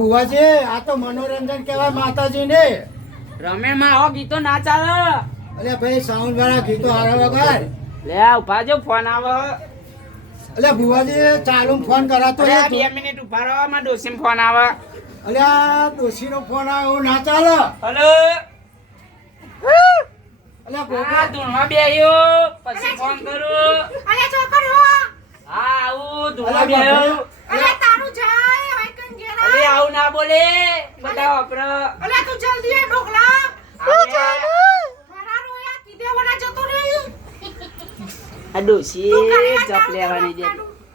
ભુવાજી આ તો મનોરંજન કહેવાય માતાજી ને રમે માં આવો ગીતો ના ચાલે. અલ્યા ભાઈ સાઉન્ડ વાળા ગીતો હારા વગર લે ઊભા જો ફોન આવો. અલે ભુવાજી ચાલુ ફોન કરાતો અરે બે મિનિટ ઊભા રહો માં ડોસીમ ફોન આવે. અલે ડોસી નો ફોન આવ્યો ના ચાલે. હલો. અલે ભુવા ધૂળમાં બેહ્યો. પછી ફોન કરું. અલે છોકરો. હા આવું અલ્યા બેહ્યો. અલે તારું જાય હોય કન અરે ઘેરા આવું ના બોલે બધા વાપરો અલે તું જલ્દી એ રહી આ ડોસી તારું લેવાની છે.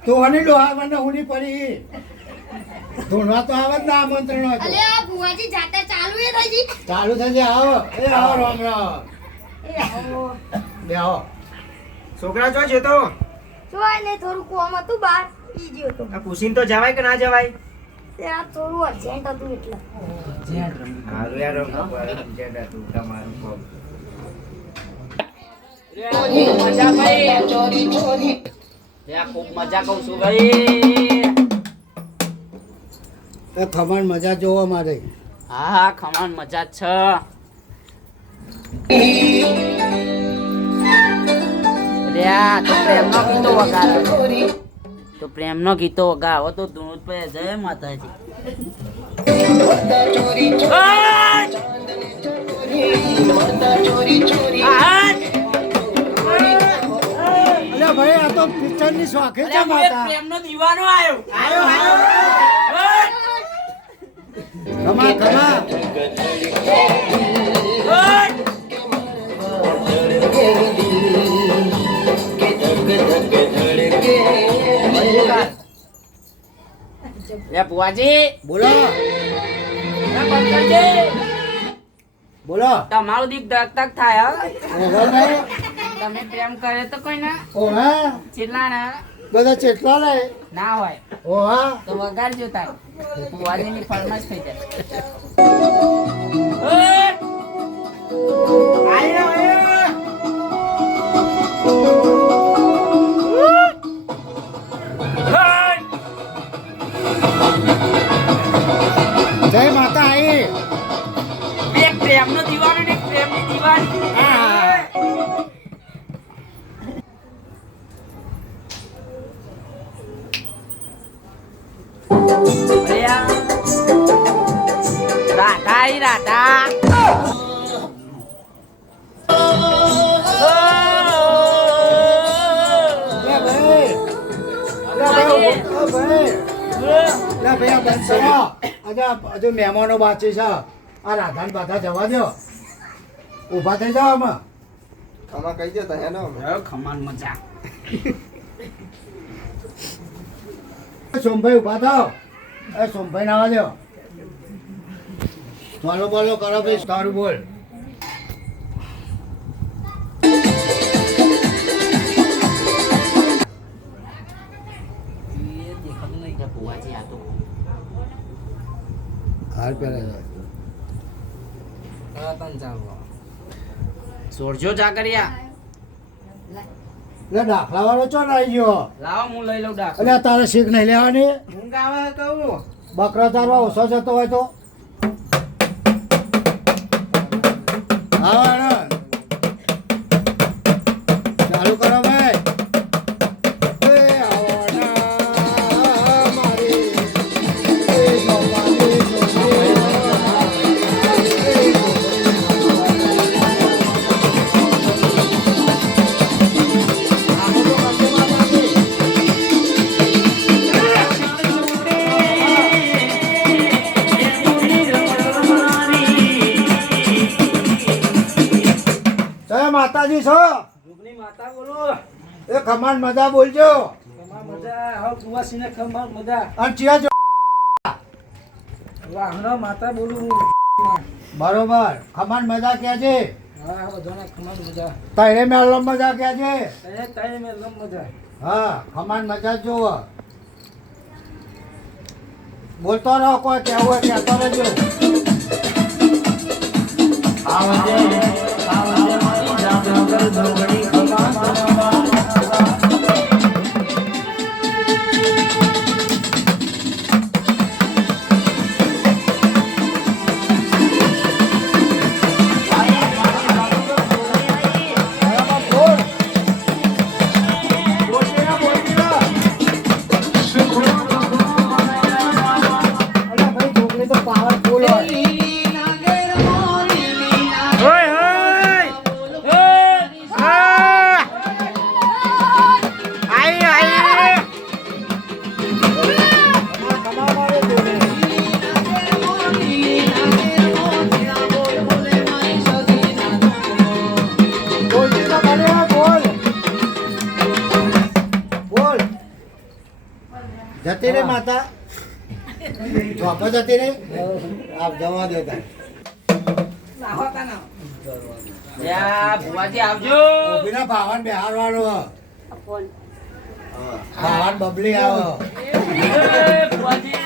તો હની લોહાવાને હુની પડી. ધૂણવા તો આવે જ ના આમંત્રણ હતું અલે આ ભુવાજી જાતે ચાલુ એ થઈ ચાલુ થશે આવો. એ આવો રામ રામ. એ આવો. બે આવો. છોકરા જો છે તો જોય ને થોડું કોમ હતું બાર ઈ ગયો તો. આ પૂછીને તો જવાય કે ના જવાય? તે થોડું અર્જન્ટ હતું એટલે. હારું યાર સમજ્યા તું તમારું કોમ. મજા ભાઈ લે, ખૂબ મજા કહું છું ભાઈ. એ ખમણ મજા જોવા મારે. હા હા ખમણ મજા જ છે. અલ્યા, તો પ્રેમનો ગીતો વગાડો. તો પ્રેમનો ગીતો ગાવો તો ધૂણું પે પડે જય માતાજી. ભાઈ આ તો પિક્ચરની શોખે છે માતા. પ્રેમનો દીવાનો આવ્યો. ખમા ખમા લે બુઆજી બોલો. લે બંધ કરજે. બોલો. તમારું દીક ધક થાય હો. તમે પ્રેમ કરે તો કોઈ ના. ઓહે. ચેટલા ના બધા ચેટલા લે. ના હોય. ઓહા. તો વગાડજો તાર બુઆજીની ફરમાશ થઈ જય. પ્રેમનો દીવાનો ને પ્રેમની દીવાની. રાધા. રાધા ભાઈ હજુ મહેમાનો બાચી છે. આ રાધાન બાધા જવા દો ઊભા થઈ જાઓ આમાં. ખમા કહી દો તો હેનો. હવે ખમાન મજા. સોમભાઈ ઊભા થાવ એ સોમભાઈ નાવા દો બોલો બોલો કરો ભાઈ તારું બોલ. હાર પહેરે સોરજો જાગરિયા લે દાખલા વાળો ચો આવી ગયો? લાવો હું લઈ લઉં દાખલા. તારે શીખ નહીં લેવાની? ઊંઘ આવે કહું. બકરા તારવા ઓછો જતો હોય તો? ખમાન મજા બોલજો. તમાર મજા હાવ કુવાસીને ખમા મજા. અને ચિયા જો વાહનો માતા બોલું બરોબર. ખમાન મજા કે છે? હા બધાને ખમા મજા. તૈરે મેળો મજા કે છે? મજા. હા ખમાન મજા જ જોવો. બોલતો રહો કોઈ કહેવું હોય કહેતો રહેજો. આવજે જતી રે માતા. ચોપો જતી રે આપ જવા દેતા. ભાવાન બેહારવાનો હ. આ ફોન. ભાવાન બબલી આવો. એ, ભુવાજી.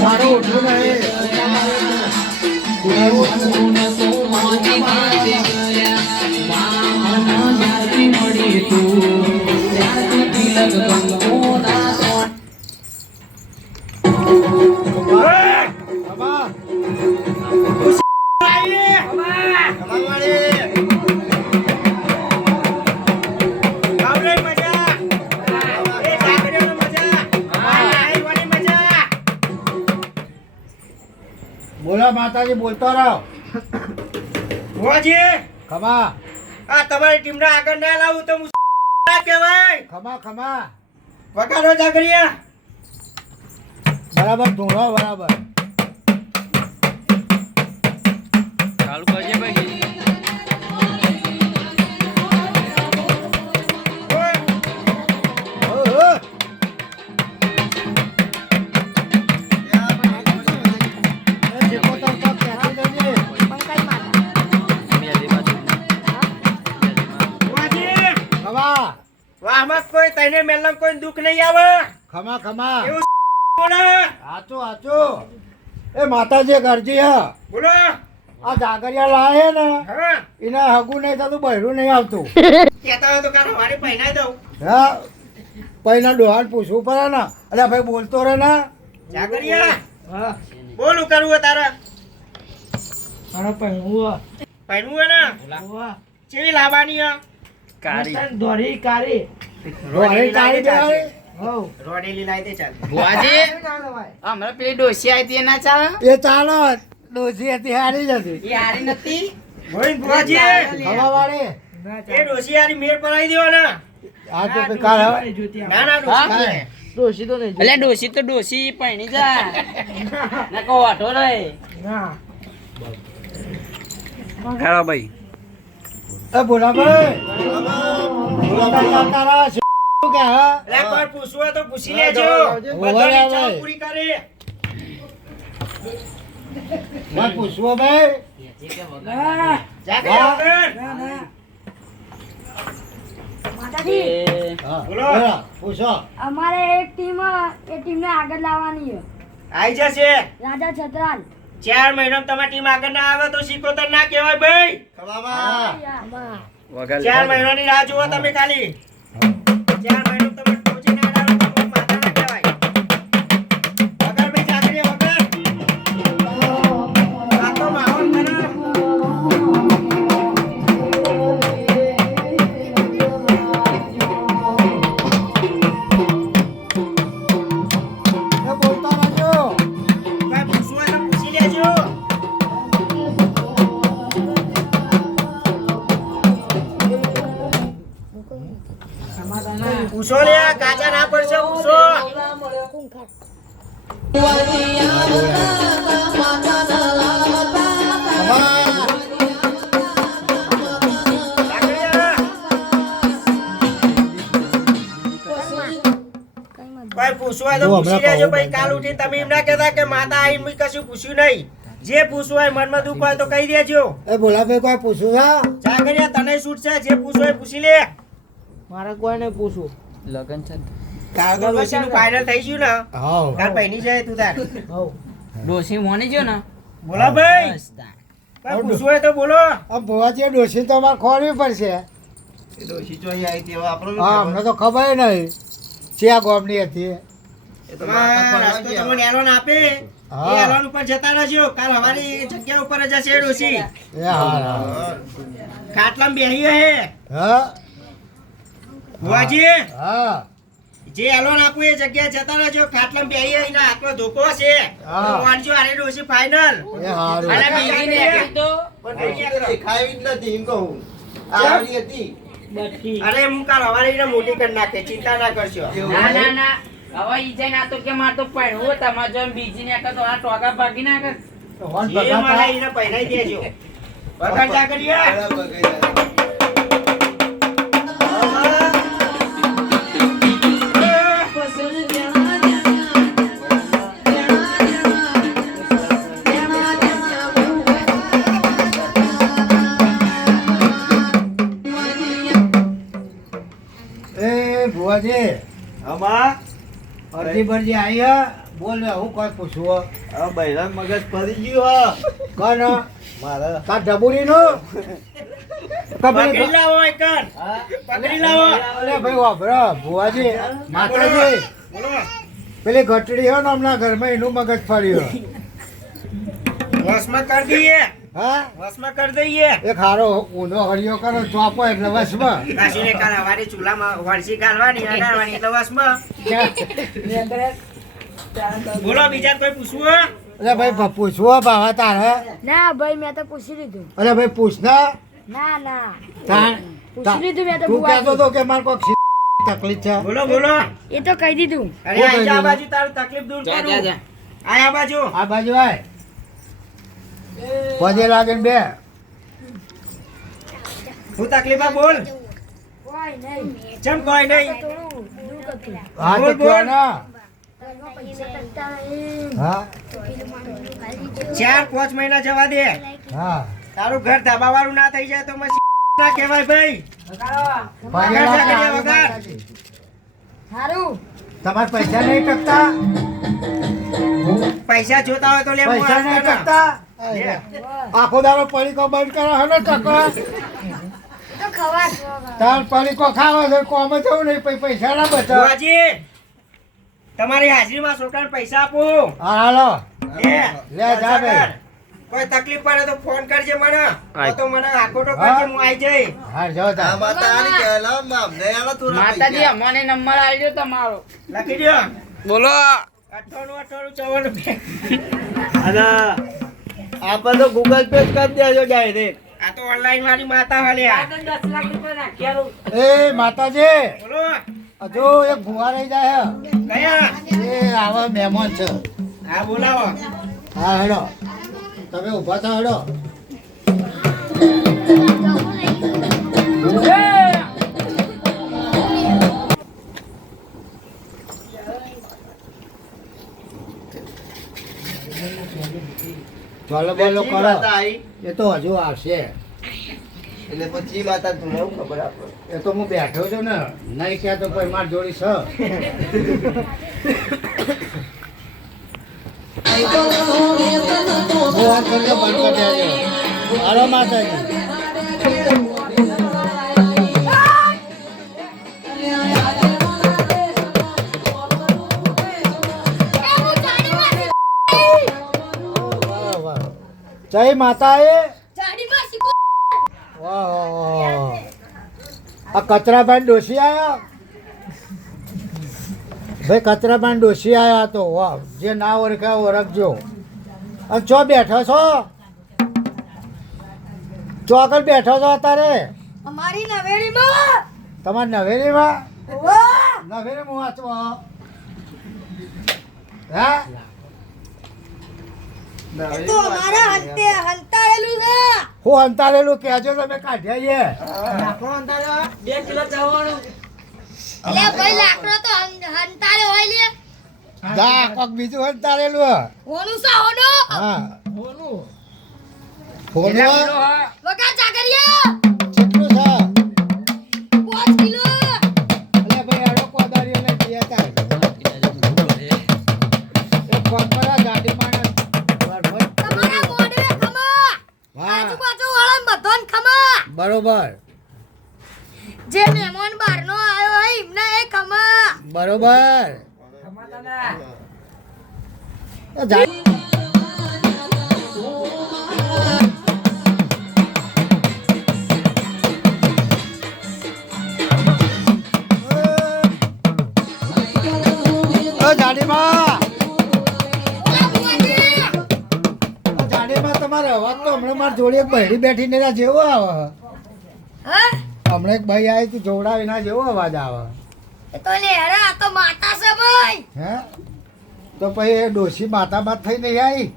મારું ઉઠવું માતાજી બોલતો રહો. ખમા. તમારી ટીમ ના આગળ ના લાવું તો હું કહેવાય. ખમા ખમા. વગાડો જાગરિયા બરાબર ધૂણો બરાબર. ચાલુ દુઃખ નહીં આવે. ખમા ખમા. એવું આચો હાચું હાચું. એ માતાજી કરજી હા. બોલો. આ જાગરિયા લાવે ને હા. એને હગું નહીં થતું બહેરું નહીં આવતું. કહેતા હોય તો કારો વારી પહેરાઈ દઉં. હા. પહેલા ડોહાન પૂછવું પડે ને. અરે ભાઈ બોલતો રહે ને. જાગરિયા. બોલું કરવું હોય તારે. પહેરવું હોય ને? કેવી લાવવાની હે? કારી દોરી દેવાની. રોડેલી લાવી દે ચાલ ભુવાજી હમણાં પેલી ડોસી આવી હતી ના ચાલે? એ ચાલો. ડોસી હતી હારી જ હતી. એ હારી નથી મોહિન ભુવાજી હવા વાળી એ ડોસી હારી મેળ પડાવી દેવો ને આ તો હવે. ના ના? ડોસી એટલે ડોસી તો ડોસી પૈણી જા ના કહો ખાડો ભાઈ. એ ભોલાભાઈ ભોલાભાઈ ચાલતા રહો. શું કે હા? કોઈ પૂછવું હોય તો પૂછી લેજો. બધાની ચા પૂરી કરે. ના પૂછવો ભાઈ. અમારે એક ટીમ એ ટીમને આગળ લાવવાની આવી જશે. રાજા છત્રાલ ચાર મહિના તમારી ટીમ આગળ ના આવે તો સિકોતર ના કહેવાય ભાઈ. ચાર મહિનાની રાહ જુઓ તમે ખાલી. ચાર મહિનો કોઈ પૂછવું હોય તો પૂછી લેજો ભાઈ કાલ ઉઠી તમે એમ ના કહેતા કે માતા આઈ મેં કશું પૂછ્યું નહીં. જે પૂછવું હોય મનમાં દુઃખ હોય તો કહી દેજો. એ ભોલાભાઈ કોઈ પૂછવું હા? જાગરિયા તને છૂટ છે? જે પૂછવું હોય પૂછી લે. મારે કોઈને પૂછું લગન છે કાગળ તો ફાઇનલ થઈ ગયું ને. હા. કાલ પૈની જાય તું તાર. ડોસી મોની જો ને? બોલા ભાઈ. પૂછવું હોય તો બોલો. આ ભુવાજી ડોસી તો અમારે ખોરવી પડશે. હા અમને તો ખબર નહીં. ચિયા ગોમની હતી. હા. ઉપર જ ભુવાજી હા એલોન આપું એ જગ્યાએ જતા રહેજો. ખાટલામાં બેહી એના હાથમાં ધોકો છે વાંચો આરે ડોસી ફાઇનલ એ અને બીજી ને એકલી તો. પણ એ બટકી અરે હું કાલ હવારે મોટી કરી નાખે ચિંતા ના કરશો. ના ના ના. હવે ઈ જઈને આ તો કે મારે તો પહેરવું તમારે જો બીજી ને તો આ ટોકા ભાગી હોન મળે પહેરાઈ દેજો. વગર ચાકરીયા. એ ભુવાજી આમાં અરજી બરજી આવી હે? બોલ ને હું કોઈ પૂછવું આ બૈરાગ મગજ ફરી ગયું હા. કોણ મારા. તાર ડબુરી નો પકડી લાવો એકર. પકડી લાવો. અરે ભાઈ વાપરો ભુવાજી માતાજી. બોલો. પેલી ઘટડી હો ને હમણાં ઘરમાં એનું મગજ ફર્યું વશમાં કરી દઈએ. હા? વશમાં કરી દઈએ. એક હારો ઊંધો હરિયો કરો ચોપો એટલે વસમાં કાશીને કાલ હવારે ચૂલામાં વળસી ગાળવાની અડાડવાની એટલે વશમાં. બોલો બીજા કોઈ પૂછવું અરે ભાઈ પૂછવો ભાવા તારે. ના ભાઈ મેં તો પૂછી લીધું. અરે ભાઈ પૂછના. ના ના. તાર પૂછી લીધું મેં તો તું કહેતો તો કે મારે કોઈ તકલીફ છે. બોલો બોલો. એ તો કહી દીધું. અરે આ બાજુ તારું તકલીફ દૂર જા જા કરું આ બાજુ. આ બાજુ આય. પગે લાગે બે. હું તકલીફ બોલ. ચમ કોઈ નહીં. હા તો ને. હા. ચાર પાંચ મહિના જવા દે. હા. તારું ઘર ધાબા વાળું ના થઈ જાય તો ના કહેવાય ભાઈ. સારું તમારે પૈસા નહીં ટકતા? પૈસા જોતા હોય તો લે પૈસા નહીં ટકતા. આખો દાડો પડીકો બંધ કરો હે ને ટકો. એ તો ખવા જ વગર. તાર પડીકો ખાવો છે કોમ જવું નહીં પૈસા ના બચાવ તમારી હાજરીમાં છોકરાને પૈસા આપું. હા હાલો. લે. જા બે કોઈ તકલીફ પડે તો ફોન કરજે મને. તો મને આખોટો. કરજે હું. આવી જઈ. હા જો તા. માતા આની કહેલા અમને આલો થોડા માતાજી અમને નંબર આલજો તમારો. લખી દો બોલો. અઠાણું અઠાણું ચોવન બે. અને આપણે તો ગૂગલ પે જ કરી દેજો ડાયરેક્ટ આ તો ઓનલાઈન વાળી માતા લાખ એ માતાજી! બોલો. હજુ એક ભુવા રહી જાય કયા? હે. એ આવા મહેમાન છે. હા બોલાવો. હા હેડો. તમે ઊભા થા હેડો. ચાલો બોલો કરો. એ તો હજુ આવશે. એટલે પછી માતા તમને એવું ખબર આપો. એ તો હું બેઠો છું ને નહીં ક્યાં તો કોઈ માર જોડી છે. હાલો માતાજી. જય માતા એ વાહ વાહ, વાહ આ કચરાબાન ડોશી આયા? ભાઈ કચરાબાન ડોશી આયા તો વાહ જે ના ઓળખે ઓળખજો અને ચો બેઠો છો? ચો આગળ બેઠો છો અત્યારે? અમારી નવેરીમાં તમારી નવેરીમાં વાહ! વાંચવા હા? તો અમારા હંતે હંતાયેલું છે. હું અંતારેલું કહેજો તમે કાઢ્યા બે કિલો ચાવવાનું એટલે ભાઈ લાકડો તો હં- હોય લે. છે કોક બીજું અંતારેલું હોનું સા હોનો? હા. હોનું. વગા ચાકરિયા બધાને ખમા બરોબર. જે મહેમાન બહારનો આવ્યો હોય એમને એ ખમા બરોબર. એ જા- જાડીમાં તો હમણાં મારી જોડે એક બહેરી બેઠી ને જેવો આવે. હા? હમણાં એક ભાઈ આવી તું જોવડાવી ના જેવો અવાજ આવે. એ તો લે અરે આ તો માતા છે ભાઈ. હે? તો પછી એ ડોશી માતા બાત થઈ નહીં આવી?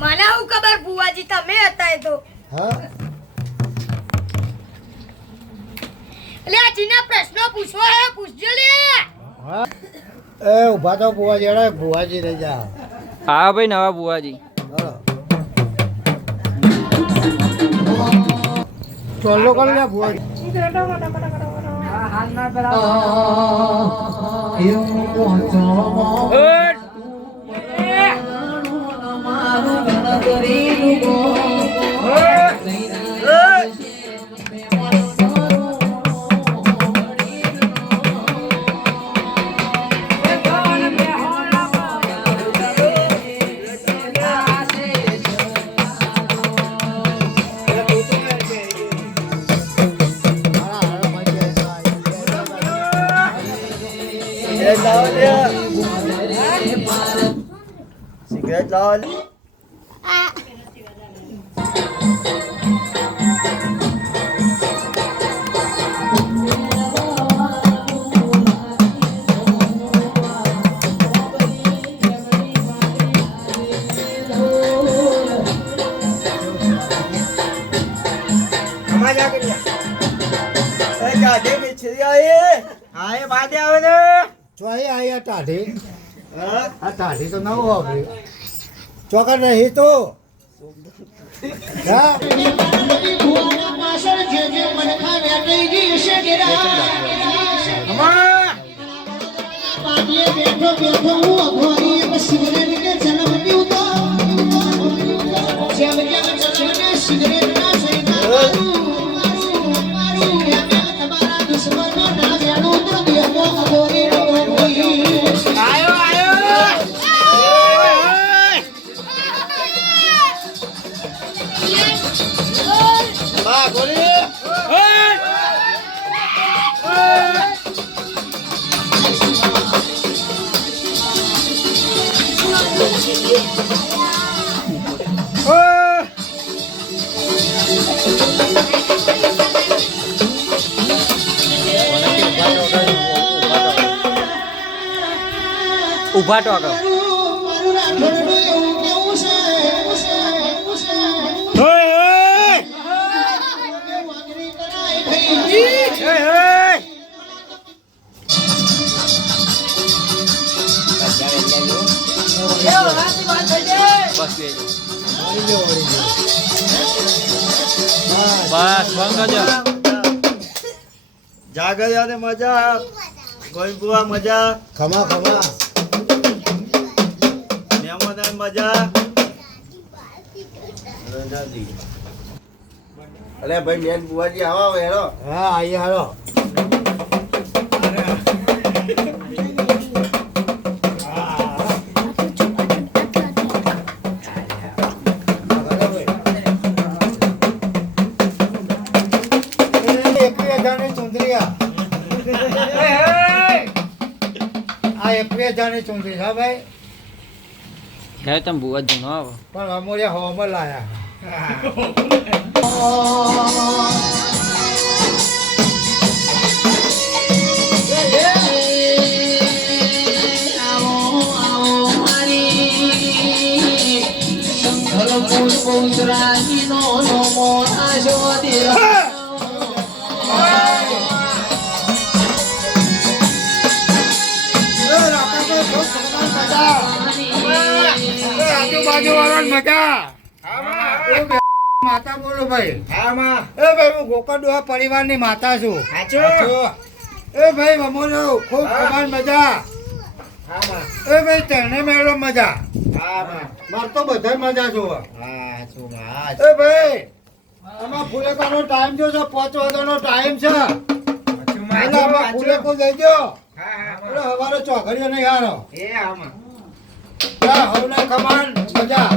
મને હું ખબર ભુવાજી તમે હતા એ તો. હા? આ જીના પ્રશ્નો પૂછવા હે પૂછજો લે. હા? એ ઊભા તો ભુવાજી અરે ભુવાજી રહી જા. હા ભાઈ નવા ભુવાજી. હા. ચોલ્લો કરી લે બુવાજી સિગરેટ હા એ બાદે આવે ને ચોઈ આવી આ ટાઢી. હા. આ ટાઢી તો નવું વાપરી ચોકર રહી તો. હા. અમા. ઊભા ટોક. બસ કરજો. જાગરિયાને મજા. કોઈ મજા. ખમા ખમા. મેમોદાન મજા. અરે ભાઈ મેન બુવાજી આવો વેરો હા આઈએ હાલો. છે ભાઈ. હે તમે બુવા જૂનો આવો. પણ અમૂલ્ય હવામાં લાયા. એ એ આજુબાજુ વાળાને મજા માતા બોલો ભાઈ. હા માં. એ ભાઈ હું ગોકળ ડોહા પરિવારની માતા છું. સાચું? એ ભાઈ મમોનો ખૂબ કમાલ મજા. હા માં. એ ભાઈ તેને મેળો મજા. હા માં. માર તો બધા મજા હા માં. એ ભાઈ આમાં ફૂલેકાનો ટાઈમ જો છે? પાંચ વાગ્યાનો ટાઈમ છે. ફુલેકો જઈજો હા હા હવારે ચોઘડીઓ નહીં હારો. એ હા માં. ત્યાં હવને કમાન મજા.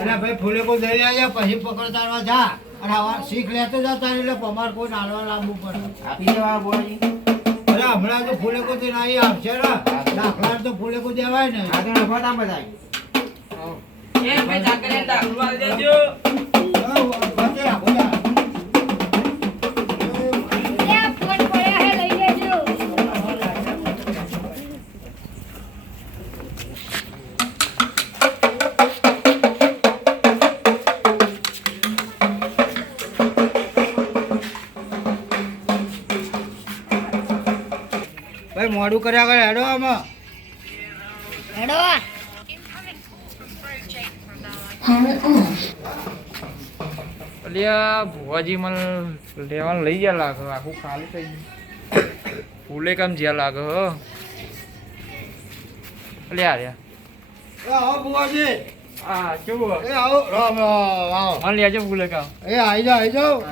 અને ભાઈ ફૂલેકો જઈ આવ્યા પછી પકડતા જા. અને આવા શીખ લેતો જા એટલે પમાર કોઈ નાલવા લાંબુ પડે. આપી દેવા બોલાજી. અરે અરે હમણાં તો ફૂલે કુદી નહીં આપશે ને દાખલા તો ફૂલે કુદી દેવાય ને આગળ ફટા બધા. એ ભાઈ ઝાકરીને દાખલો દેજો. મોડું કર્યા કરે હેડો આમાં. હેડો. અલ્યા ભુવાજી મને લેવાનું લઈ ગયા લાગે આખું ખાલી થઈ ગયું. ફૂલે કામ જ્યાં લાગે હો? અલ્યા અલ્યા. આવો ભુવાજી. આ કેવું એ આવો. રામ રામ આવો મને લેજો ફૂલે કામ. એ આવી જાઓ આવી જાઓ.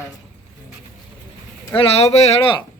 એ લાવો ભાઈ હેડો.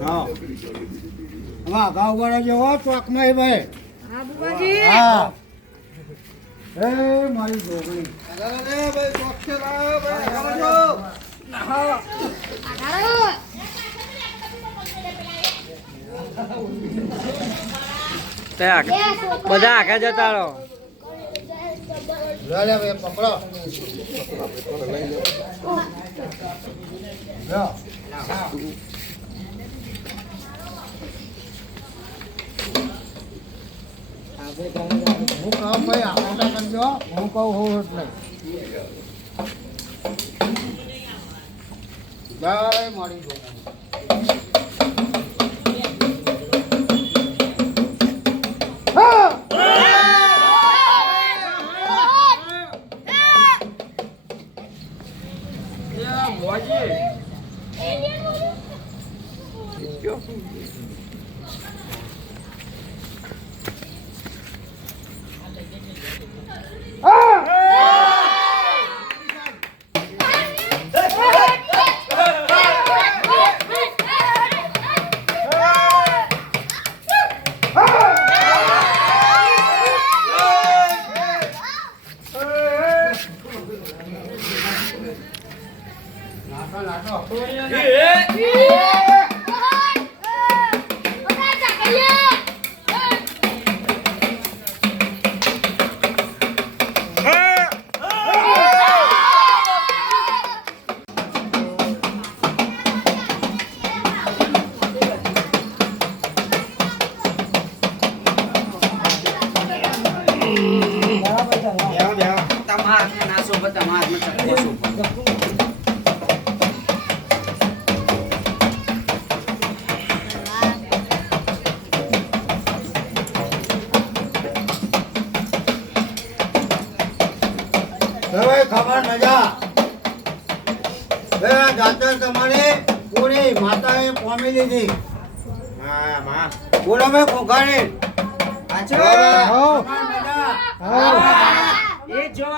હા. ગાવ વાળા જેવો ચોકમાં ભાઈ. હા બુવાજી. હા. એ મારી છોકરી ભાઈ ચોક છે. આગાડો બધા આગળ જતા રહો. લે ભાઈ, પકડો. હું કહું ભાઈ આપણે કરજો. હું કહું, હું એટલે જય મળી છોકરી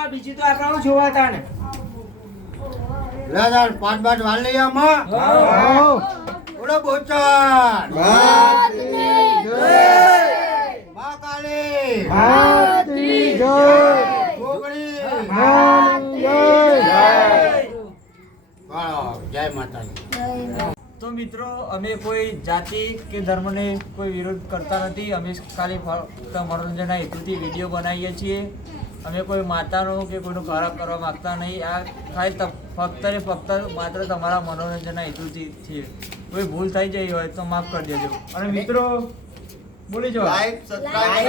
એ જ તો આપણે શું જોવા હતા ને લાદાર પાંચ પાંચ વાલ લઈ આમાં મા. જય. માતાજી તો મિત્રો અમે કોઈ જાતિ કે ધર્મને કોઈ વિરોધ કરતા નથી. અમે ખાલી ફક્ત મનોરંજનના હેતુથી વીડિયો બનાવીએ છીએ. અમે કોઈ માતાનો કે કોઈનો ખરાબ કરવા માગતા નહીં. આ ખાલી ફક્ત ને ફક્ત માત્ર તમારા મનોરંજનના હેતુથી છે. કોઈ ભૂલ થઈ જઈ હોય તો માફ કરી દેજો. અને મિત્રો બોલી જાઓ. Like subscribe